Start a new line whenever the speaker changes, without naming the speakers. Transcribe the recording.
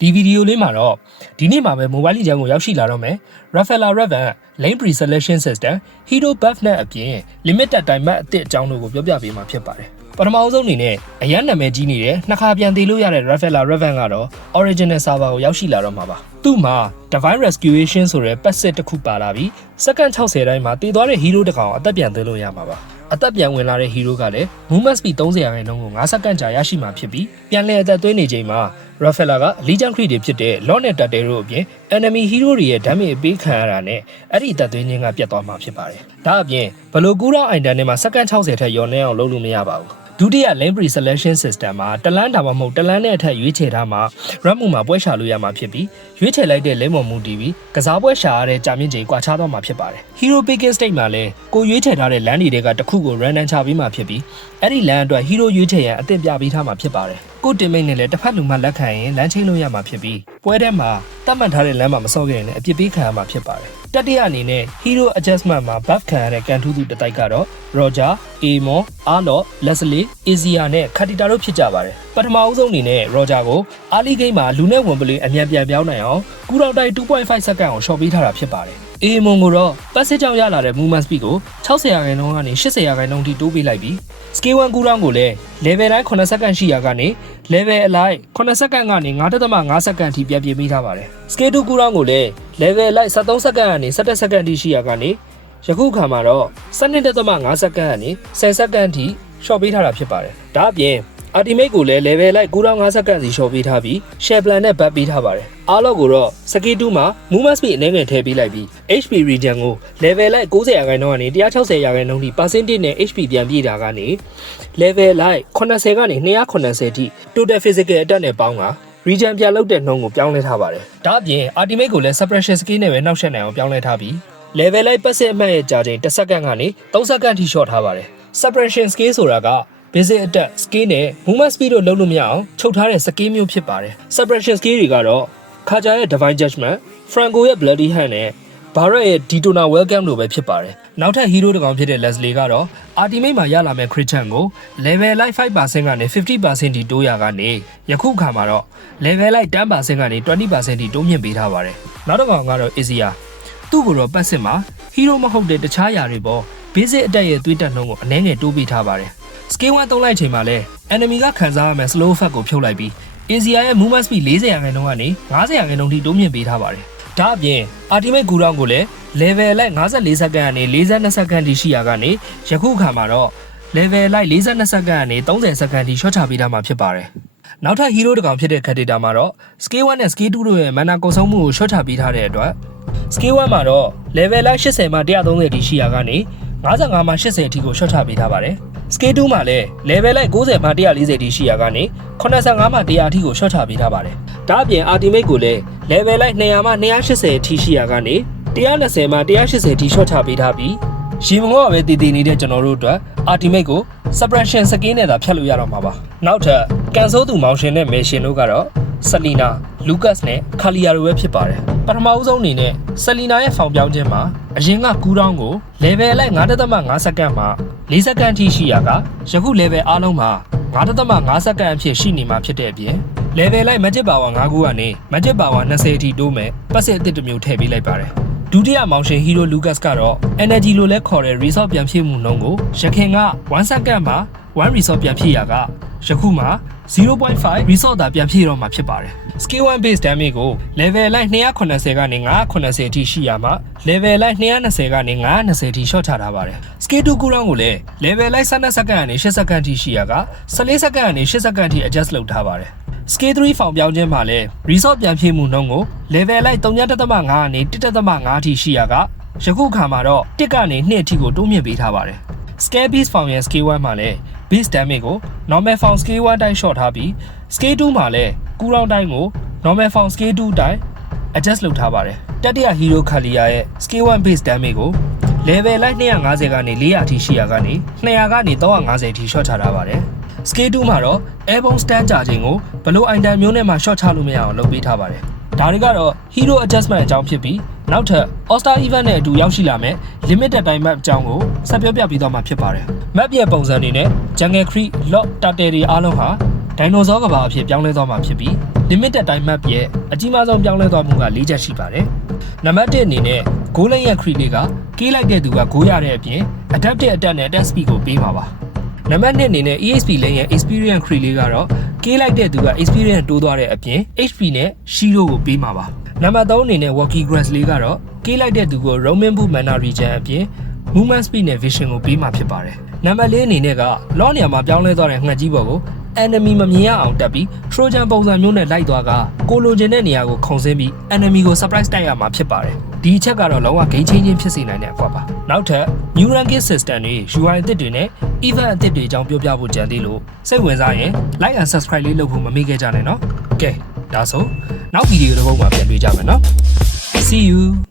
ဒီဗီဒီယိုလေးမှာတော့ဒီနေ့မှာပဲ Mobile Legends ကိုရောက်ရှိလာတော့မယ် Rafaela Raven Lane Pre-Selection System Hero Buff နဲ့အပြင် Limited Time Map အသစ်အကြောင်းတို့ကိုပြောပြပေးမှာဖြစ်ပါတယ်ပထမအဆုံးအနေနဲ့အရန်နာမည်ကြီးနေတဲ့နှစ်ခါပြန်တည်လို့ရတဲ့ Rafaela Raven ကတော့ Original Server ကိုရောက်ရှိလာတော့မှာပါသူ့မှာ Divine Rescuation ဆိုတဲ့ passive တစ်ခုပါလာပြီးစက္ကန့်60တိုင်းမှာတည်သွားတဲ့ hero တစ်ကောင်အသက်ပြန်သွင်းလို့ရမှာပါ အသက်ပြန်ဝင်လာတဲ့ hero ကလည်း movement speed 30ရာခိုင်နှုန်းကို9စက္ကန့်ကြာရရှိမှာဖြစ်ပြီးပြန်လည်အသက်သွင်းနေချိန်မှာ Rafaela က Legion Creed တွေဖြစ်တဲ့ Lord နဲ့ Turtle တို့အပြင် enemy hero တွေရဲ့ damage အပေးခံရတာနဲ့အဲ့ဒီအသက်သွင်းခြင်းကပြတ်သွားမှာဖြစ်ပါတယ်။ဒါအပြင်ဘလို့ကူးတော့ item နဲ့မှာစက္ကန့်60ထက်ရောနေအောင်လုပ်လို့မရပါဘူး။ ဒုတိယ lane pre selection system မှာတလန်းဒါမှမဟုတ်တလန်းနဲ့အထက်ရွေးချယ်ထားမှာ run မှုမှာပွဲရှာလို့ရမှာဖြစ်ပြီးရွေးချယ်လိုက်တဲ့ lane ပေါ်မူတည်ပြီးကစားပွဲရှာရတဲ့ကြာမြင့်ချိန်ကွာခြားသွားမှာဖြစ်ပါတယ်။ hero picking state မှာလည်းကိုရွေးချယ်ထားတဲ့ land တွေကတစ်ခုကို random ချပေးမှာဖြစ်ပြီးအဲ့ဒီ land အတွက် hero ရွေးချယ်ရန်အသင့်ပြပေးထားမှာဖြစ်ပါတယ်။ကိုတင်မိတ်နဲ့လည်းတစ်ဖက်လူမှလက်ခံရင်လမ်းချင်းလို့ရမှာဖြစ်ပြီးပွဲထဲမှာ တတ်မှတ်ထားတဲ့လမ်းမှာမစော့ခဲ့ရင်လည်းအပြစ်ပေးခံရမှာဖြစ်ပါတယ်။တတိယအနေနဲ့ hero adjustment မှာ buff ခံရတဲ့ကန်ထူးသူတစ်တိုက်ကတော့ Roger, Amon, Arlo, Leslie, Izia နဲ့ Khatita တို့ဖြစ်ကြပါတယ်။ပထမအဦးဆုံးအနေနဲ့ Roger ကို early game မှာလူနဲ့ဝင်ပလီအမြန်ပြန်ပြောင်းနိုင်အောင်ကူတောင်တိုက်2.5စက္ကန့်အောင်ရှော့ပေးထားတာဖြစ်ပါတယ်။ Amon ကိုတော့ passive ကြောင့်ရလာတဲ့ movement speed ကို60ရာခိုင်နှုန်းကနေ80ရာခိုင်နှုန်းထိတိုးပေးလိုက်ပြီး scale 1ကူတောင်ကိုလည်း level တိုင်း9စက္ကန့်ရှိရာကနေ level အလိုက်9စက္ကန့်ကနေ9.5စက္ကန့်ထိပြန်ပြင်ပေးထားပါတယ်။ scale 2ကူတောင်ကိုလည်း level လိုက်73စက္ကန့်ကနေ17စက္ကန့်ထိရှိရာကနေယခုခါမှာတော့12.5စက္ကန့်ကနေ10စက္ကန့်ထိ short ပေးထားတာဖြစ်ပါတယ်။ဒါအပြင် Ultimate ကိုလည်း level လိုက်95စက္ကန့်စီ short ပေးထားပြီး share plan နဲ့ buff ပေးထားပါတယ်။ အားလုံးကိုတော့ skill 2မှာ movement speed အနည်းငယ်ထည့်ပေးလိုက်ပြီး HP regen ကို level လိုက်90ရာခိုင်နှုန်းကနေ160ရာခိုင်နှုန်းထိ percentage နဲ့ HP ပြန်ပြည့်တာကနေ level လိုက်80ကနေ280ထိ total physical attack နဲ့ပေါင်းက region ပြန်လုပ်တဲ့နှုန်းကိုပြောင်းလဲထားပါတယ်။ဒါအပြင် ultimate ကိုလည်း suppression skill နဲ့ပဲနှောက်ယှက်နိုင်အောင်ပြောင်းလဲထားပြီး level လိုက်ပတ်စစ်အမှတ်ရဲ့ကြာချိန်1စက္ကန့်ကနေ3စက္ကန့်ထိ short ထားပါတယ်။ suppression skill ဆိုတာက basic attack skill နဲ့ movement speed တို့လုံးလို့မရအောင်ချုပ်ထားတဲ့ skill မျိုးဖြစ်ပါတယ်။ suppression skill တွေကတော့ ခါဂျာရဲ့ divine judgment, Franco ရဲ့ bloody hand နဲ့ Barrett ရဲ့ Daytona welcome လို့ပဲဖြစ်ပါတယ်။နောက်ထပ် hero တစ်ကောင်ဖြစ်တဲ့ Leslie ကတော့ ultimate မှာရလာမယ့် crit chance ကို level လိုက်5%ကနေ50%ထိတိုးရကနေယခုခါမှာတော့ level လိုက်10%ကနေ20%ထိတိုးမြင့်ပေးထားပါတယ်။နောက်တစ်ကောင်ကတော့ Asia သူ့ကိုတော့ပတ်စစ်မှာ hero မဟုတ်တဲ့တခြားຢာတွေပေါ့ basic အတက်ရဲ့သွေးတက်နှုန်းကိုအနည်းငယ်တိုးပေးထားပါတယ်။ scale 1သုံးလိုက်ချိန်မှာလဲ enemy ကခံစားရမယ့် slow effect ကိုဖြုတ်လိုက်ပြီး Asia ရဲ့ movement speed 40ရာခိုင်နှုန်းကနေ50ရာခိုင်နှုန်းထိတိုးမြင့်ပေးထားပါတယ်။ဒါအပြင် ultimate ကူတောင်းကိုလည်း level လိုက်54စက္ကန့်ကနေ42စက္ကန့်ထိရှိရာကနေယခုခါမှာတော့ level လိုက်42စက္ကန့်ကနေ30စက္ကန့်ထိ short ချပေးထားမှာဖြစ်ပါတယ်။နောက်ထပ် hero တစ်ကောင်ဖြစ်တဲ့ Khatita မှာတော့ scale 1နဲ့ scale 2တို့ရဲ့ mana ကုန်ဆုံးမှုကို short ချပေးထားတဲ့အတွက် scale 1မှာတော့ level လိုက်80မှ130ထိရှိရာကနေ55မှ80အထိကို short ချပေးထားပါတယ်။ scale 2မှာလည်း level လိုက်90မှ140ထိရှိရာကနေ85မှ100အထိကို short ချပေးထားပါတယ်။ဒါအပြင် ultimate ကိုလည်း level လိုက်200မှ280အထိရှိရာကနေ120မှ180အထိ short ချပေးထားပြီးရီမငေါ့ပဲတည်တည်နေတဲ့ကျွန်တော်တို့အတွက် ultimate ကို suppression skill နဲ့သာဖြတ်လို့ရတော့မှာပါ။နောက်ထပ်ကန်ဆိုးသူမောင်ရှင်နဲ့မေရှင်တို့ကတော့ Selina, Lucas နဲ့ Kalia တို့ပဲဖြစ်ပါတယ်။ပထမဦးဆုံးအနေနဲ့ Selina ရဲ့ဖောင်ပြောင်းခြင်းမှာအရင်ကကူးတောင်းကို level လိုက်9.5စက္ကန့်မှ 4စက္ကန့်ထိရှိရာကယခု level အားလုံးမှာ9.5စက္ကန့်အဖြစ်ရှိနေမှာဖြစ်တဲ့အပြင် level လိုက် magic power 5ခုကနေ magic power 20အထိတိုးမဲ့ပတ်စက်အသစ်တစ်မျိုးထည့်ပေးလိုက်ပါတယ်။ဒုတိယမောင်ရှင် Hero Lucas ကတော့ energy လို့လဲခေါ်တဲ့ resource ပြန်ဖြည့်မှုနှုန်းကိုရခင်က1စက္ကန့်မှာ 1 resource ပြန်ဖြည့်ရာကယခုမှ0.5 resource သာပြန်ဖြည့်တော့မှာဖြစ်ပါတယ်။ skill 1 base damage ကို level လိုက်280ကနေ980အထိရှိရမှာ level လိုက်220ကနေ920အထိ short ချထားပါတယ်။ skill 2 cooldown ကိုလည်း level လိုက်12စက္ကန့်ကနေ8စက္ကန့်အထိရှိရက14စက္ကန့်ကနေ8စက္ကန့်အထိ adjust လုပ်ထားပါတယ်။ scale 3ဖောင်ပြောင်းခြင်းမှာလည်း resource ပြန်ဖြည့်မှုနှုန်းကို level လိုက်3.5ကနေ1.5အထိရှိရကယခုခါမှာတော့1ကနေ2အထိကိုတိုးမြင့်ပေးထားပါတယ်။ scale beast ဖောင်ရဲ့ scale 1မှာလည်း base damage ကို normal form scale 1တိုင်း short ထားပြီး scale 2မှာလည်းကူရောင်းတိုင်းကို normal form scale 2တိုင်း adjust လုပ်ထားပါတယ်တတိယ hero Kalia ရဲ့ scale 1 base damage ကို level လိုက်250ကနေ400အထိရှိရာကနေ200ကနေ350အထိ short ချထားပါတယ် scale 2မှာတော့ airborne stand ကြာချိန်ကိုဘလို့ item မျိုးနဲ့မှ short ချလို့မရအောင်လုပ်ပေးထားပါတယ်ဒါတွေကတော့ hero adjustment အကြောင်းဖြစ်ပြီး နောက်ထပ် All Star Event နဲ့အတူရောက်ရှိလာမယ့် Limited Time Map အကြောင်းကိုဆက်ပြောပြပေးသွားမှာဖြစ်ပါတယ်။ Map ရဲ့ပုံစံအနေနဲ့ Jungle Creek, Lock, Turtle တွေအားလုံးဟာဒိုင်နိုဆောကဘာအဖြစ်ပြောင်းလဲသွားမှာဖြစ်ပြီး limited time map ရဲ့အကြီးမားဆုံးပြောင်းလဲသွားမှုက၄ချက်ရှိပါတယ်။နံပါတ်1အနေနဲ့ goal line ရဲ့ create ကကေးလိုက်တဲ့သူကဂိုးရတဲ့အပြင် adaptive attack နဲ့ attack speed ကိုပေးမှာပါ။ နံပါတ်2အနေနဲ့ EXP lane ရဲ့ experience create လေးကတော့ကေးလိုက်တဲ့သူက experience တိုးသွားတဲ့အပြင် HP နဲ့ shield ကိုပေးမှာပါ။နံပါတ်3အနေနဲ့ walkie grass လေးကတော့ကေးလိုက်တဲ့သူကို roaming boot mana regen အပြင် movement speed နဲ့ vision ကိုပေးမှာဖြစ်ပါတယ်။နံပါတ်၄အနေနဲ့က law နေရာမှာပြောင်းလဲသွားတဲ့ငှက်ကြီးပေါ်ကို enemy မမြင်ရအောင်တက်ပြီး Trojan ပုံစံမျိုးနဲ့လိုက်သွားကကိုလိုချင်တဲ့နေရာကိုခုန်ဆင်းပြီး enemy ကို surprise တိုက်ရမှာဖြစ်ပါတယ်။ ဒီအချက်ကတော့လုံးဝ game changing ဖြစ်စေနိုင်တဲ့အကွက်ပါ။နောက်ထပ် new ranking system တွေ UI အသစ်တွေနဲ့ event အသစ်တွေအကြောင်းပြောပြဖို့ကြံသေးလို့စိတ်ဝင်စားရင် like and subscribe လေးလုပ်ဖို့မမေ့ခဲ့ကြနဲ့နော်။ Okay ဒါဆိုနောက်ဗီဒီယိုတစ်ပုဒ်မှာပြန်တွေ့ကြမယ်နော်။ See you